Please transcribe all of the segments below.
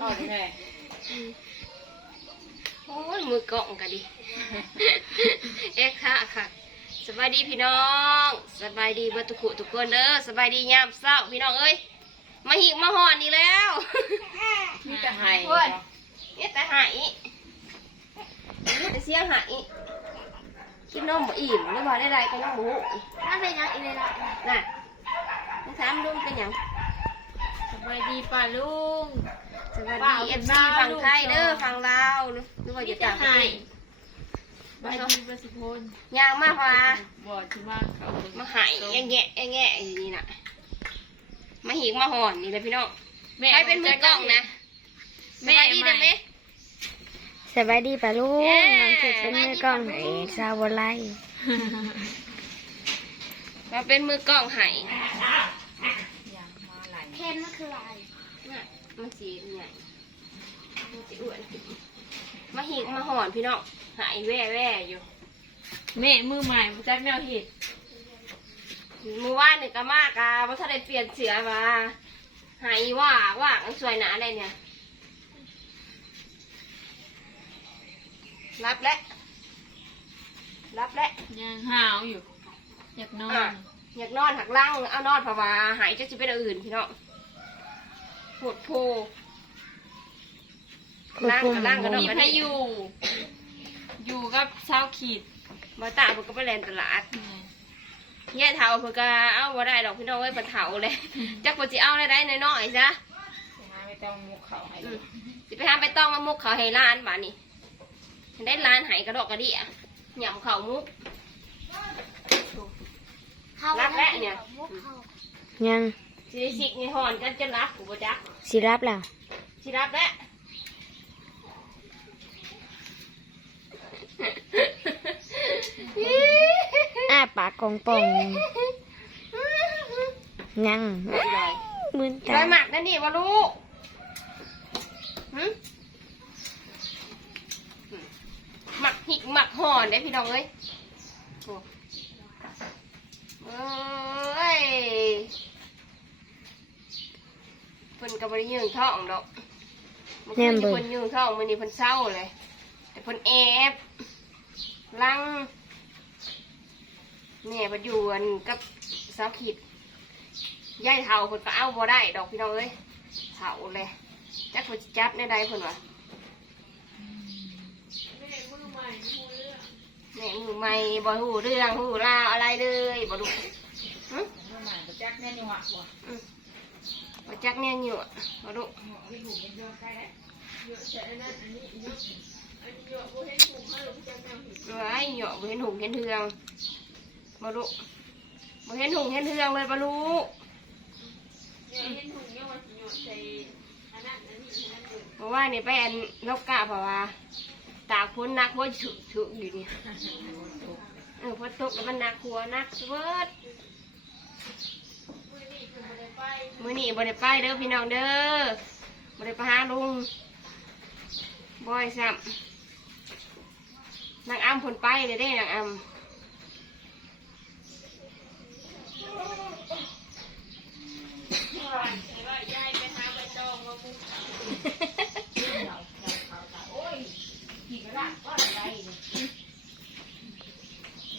ต่อได้ไงโอ้ยมือกล่องกันดิ เอ๊ะค่ะค่ะสบายดีพี่น้องสบายดีเบิดทุกคนทุกคนเด้อสบายดียามเศร้าพี่น้องเอ้ยมาหิกมาหอนนี่แล้วมีแต่ไห้เพื่อนเนี่ยแต่หายนี่แต่เสียงหายกินนมบ่อิ่มหรือว่าได้ไรก็ยังบ่ฮู้ถ้าเป็นยังอีเลยละน่ะมึงถามลุงเป็นหยังสบายดีป่าลุงส วัสว่าดีเอาเอเป็นฟซีบ้าฝั่งลูกไทยเด้อจ้ะฝั่งลาวหรือหรือว่าอยู่ต่างประเทศบายดีประสิทธิ์พลยางมากว่าบ่ที่มาเขาเบิ่งมาหายแง่แง่แง่แง่อย่างนี้น่ะมาหิกมาหอนนี่เลยพี่น้องแม่ใครเป็นมือกล้องนะแม่สบายดีนะใหแม่สบายดีป่ะลูกเย้น้องเก็บเป็นมือกล้องให้ซาวบไลมาเป็นมือกล้องใหายอย่างมาหลายเทนมันคืออะไรน่ะ มันสีใหญ่มันสีอ้วนขึ้นมาหิกมาหอนพี่น้องหายแว่แว่อยู่แม่มือใหม่มาจักแนวเห็ดมือว่านหนึ่งก็มากอะว่าถ้าได้เปลี่ยนเสือมาหายว่าว่าอันสวยหนาอะไรเนี่ยรับแล้วรับแล้วยังห้าวอยู่ อยากนออะนอยากนอนหักล่างเอานอนเพราะว่าหายจะจะเป็นอันอื่นพี่น้อง ปวดโพล่างกับล่างกับนอกมีกันพายุอยู่กับเช้าวขีดมาตาเพิ่นก็ไปแลนตลาดแย่เท้าเพิ่นก็เอาบ่ได้ดอกพี่น้องเอ้ยเพิ่นเฒ่าเลยจักเพิ่นสิเอาได้ได้น้อยๆจ้ะไม่ต้องมุกเขาให้อืมสิไปหาไปต้องมามุกเขาให้ร้านบาดนี้ได้ร้านหายกระดอกกระเดี่ยหย่ำเขามุก รับแล้วเนี่ย ยัง สิสิกนี่หอนกันจะรับกูบ่จักสิรับแล้วสิรับแล้วอ้าปากกองป่องยังมืนไปตาหมักนั่นนี่วะลูกหึหมักหิกหมักห่อนได้พี่น้องเอ้ยโอ้เอ้ย เพิ่นก็บ่ได้ยืงท้องดอกมันคือเพิ่นยืงท้องมื้อนี้เพิ่นเศร้าเลย แต่เพิ่นแอบลังแม่เพิ่นอยู่อันกับสาวขีดยายเฒ่าเพิ่นก็เอาบ่ได้ดอกพี่น้องเอ้ยเฒ่าเลยจักเพิ่นสิจับในใดเพิ่นว่าแม่มือใหม่บ่ฮู้เรื่องฮู้ราวอะไรเลยบ่รู้หึมือใหม่มาจักแน่นี่หวะบ่อื มาจักเนี่ยอยู่อะมาดูร้ายเหยาะเห็นหุ่งเห็นเทืองมาดูมาเห็นหุ่งเห็นเทืองเลยปะลูกเพราะว่าเนี่ยไปอันนกกะบอกว่า ตากพ้นนักเพราะฉุกอยู่เนี่เออพอตกแล้วมันนักหัวนักเวิร์ด มื้อนี้บ่ได้ไปเด้อพี่น้องเด้อบ่ได้ไปหาลุงบ่อยซ้ำนางอ้ำผลไปเลยเด้นางอ้ำ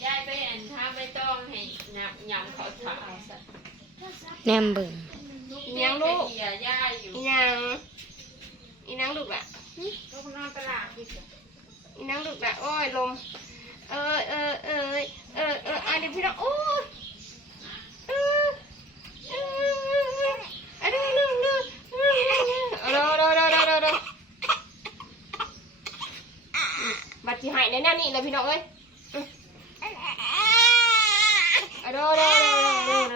ยายไปอันทาใบตองให้ยำยำเขาถาซะ แนมเบิ่งอีหยังลูกเหียย่ายอยู่อีหยังอีนางลูกล่ะก็นอนตลาดที่สุดอีนางลูกล่ะโอ้ยลม เออเออเออเออเอออันนี้พี่น้องโอ้ยเออเอออันนี้ลูกลูกเอาเร็วเร็วเร็วเร็วเร็วเร็วบัตรที่หายในนั่นนี่เลยพี่น้องเอ้ยเอาเร็วเร็วเร็วเร็วเร็วเอ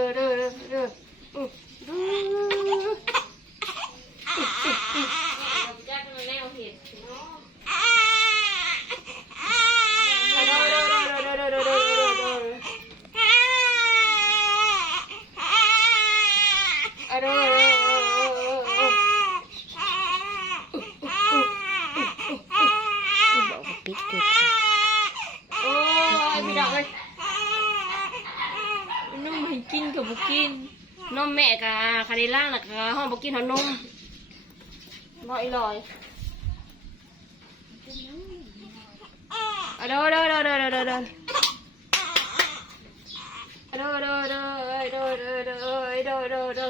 กินกับบุกินนมแม่กับคาเดล่าน่ะกะห้องบุกินหอนมลอยลอยอะเด้อเด้อเด้อเด้อเด้อเด้อเด้อเด้อเด้อเด้อเอ้ยเด้อเด้อเด้อ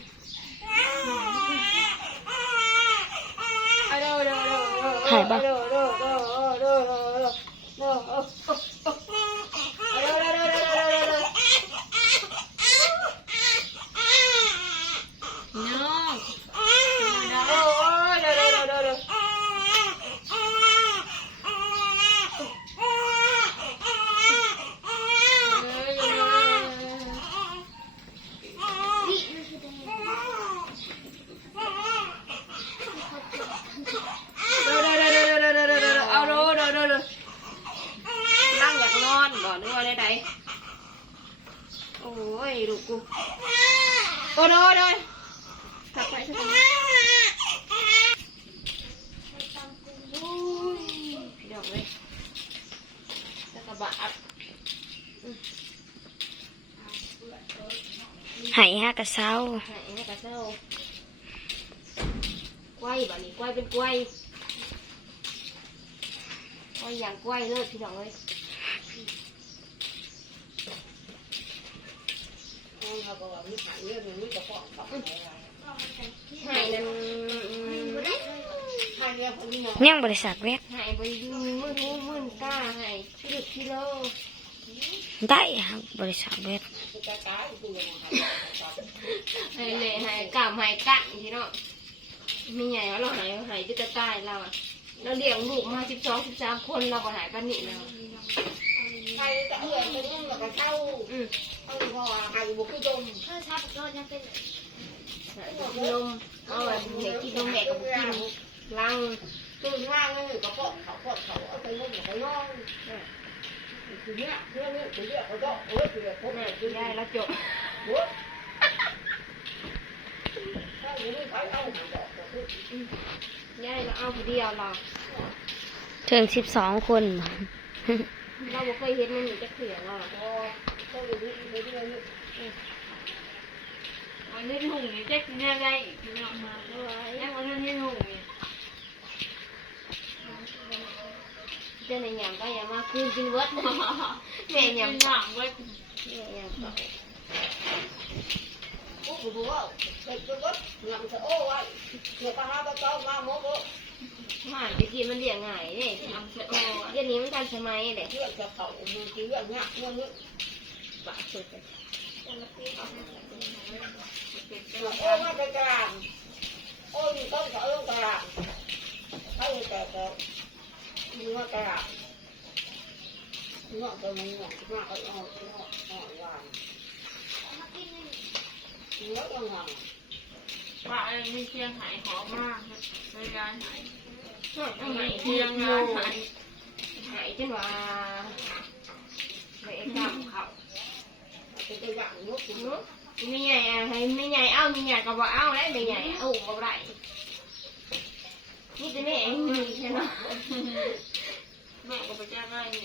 หรือวยาใดๆโอ้ยลูกกูโอ้โดนเลยถักไปสักหน่ยอกเลยตะกบะอัหายฮะกระเซ้าหายฮะกระเซากล้วยแบบนี้กล้วยเป็นกล้วยกล้วยอย่างกล้วยเลยศพี่น้องเลย หายนั่นยังบริษัทเวทหายไปยืนมื่นหูมื่นตาหายสิบกิโลได้ฮะบริษัทเวทหายเลยหายกล้ามหายกัดพี่น้องมีใหญ่ว่าเราหายหายจะกระตายเราอะเราเลี้ยงลูกมาสิบสองสิบสามคนเราก็หายปานนี้แล้ว รจะเอื้อนไปเรื่องกับเช่าอืมเอาพอใครบุกขึ้นจมหายไปกินนมเอาแบบเด็กกินนมแม่ก็บ่กินลังตื่นมาเงี้ยกระเพาะเขาเพาะเขาเอาไปนุ่มไปนอนคือเนี้ยเรื่องนี้คือเนี้ยเขาก็เออคือพวกแม่นี้กินได้แล้วจบหัวถ้าอย่างนี้ใครเอาหนังบอกก็คือยายเราเอาผู้เดียวเราถึงสิบสองคน เราบ่เคยเห็นมันอยู่จะเขียเราพอต้องอย่างนี้เรื่อยๆวันนี้ถุงนี่จะกินอะไรอีกน้องมาแล้ววันนี้ถุงนี่เจ้าในหยามก็อย่ามาคืนกินเวิร์ดแม่หยามหนังไว้แม่หยามก็โอ้โหว่าเป็นตัวรถงานจะโอ้ไว้เดี๋ยวไปหาตะเจ้ามาหมอบ หมาไปกินมันเลี้ยงไงเนี่ยเดี๋ยวนี้มันทันสมัยเลยเลือกจะเต่าดูจิ้เลือกงักเลือยเลือกปะสุดเลยโอ้มาตะการโอ้ยต้องเสาต้องตะการเขาแต่แต่มีว่าตะการมีว่าะมึงหนักมากเอาเอาเอาเอาวานเยอะกวาหนักว่ามีเชียงหายหอมมากเลยยายหาย เชียงงายหายหายจนว่าไม่กล้าเขาเป็นตัวอย่างยกเนาะไม่ใหญ่ให้ไม่ใหญ่เอาไม่ใหญ่ก็บอกเอาได้ไม่ใหญ่เอาบ่ได้นี่จะแม่เองใช่ไหมแม่ก็ไปจ้งไล่นี่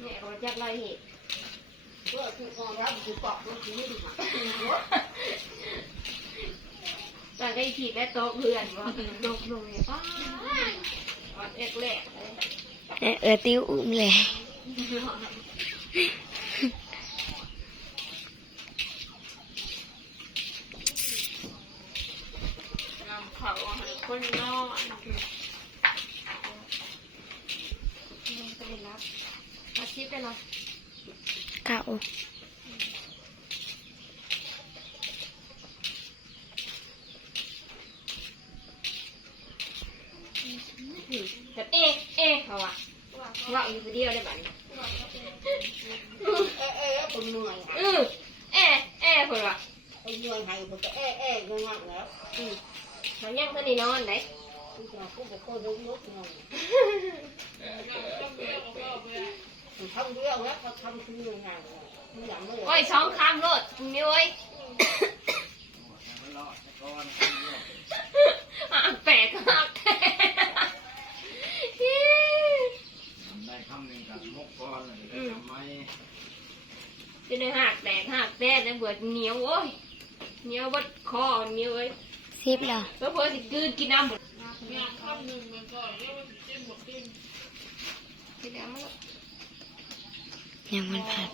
แม่ก็ไปจักไรเหตุก็คือพอแล้วคือปอกมันคือไม่ดีมา ตอนได้ขีดและโต๊ะเพื่อนว่าลงลงเลยป้าอดเอกแหลกเออติ้วอุ้มเลยเขาคนนอนไปรับอาชีพไปเนาะเก่า แต่เอ๊ะเอ๊ะเขาอะ ว่าอยู่คนเดียวได้บ้านี้เอ๊ะเอ๊ะคนเหนื่อยอือเอ๊ะเอ๊ะคนว่าคนเหนื่อยห้คนจะเอ๊ะเอ๊ะเงี้ยแล้วอืมมันยังคนนี้นอนไหนคุณจะพูดกับคนรู้ยกนอยเออทำเรื่องแล้วเขาทำคือยังไงมันอย่างไม่โอ้ยสองคำโลดนี่โอ้ยอะแปลกมากแท้ได้คำหนึ่งกับ มกก้อนเลยทำไมจะได้หักแตกหักแตกนะเบื่อเหนียวโอ้ยเหนียวบดคอเหนียวเอ้ยสิบแล้วแล้วเพื่อสิกลืนกินน้ำหมดงานข้ามหนึ่งมันก่อนเรียกว่าจิ้มหมดจิ้มกินน้ำมันยังมันผัด